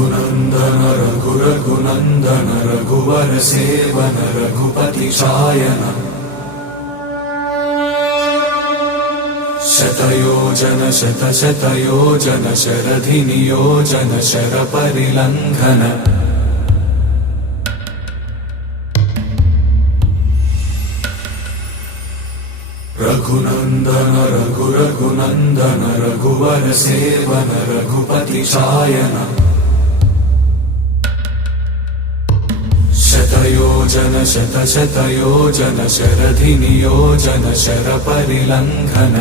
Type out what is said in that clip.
रघुनन्दन रघुरघुनन्दन रघुवर seven Raghupati Shayan शतयोजन शतशतयोजन शरधि नियोजन शरपरिलङ्घन रघुनन्दन रघुरघुनन्दन रघुवर seven Raghupati Shayan शतयोजन शतशतयोजन शरधि नियोजन शरपरिलङ्घन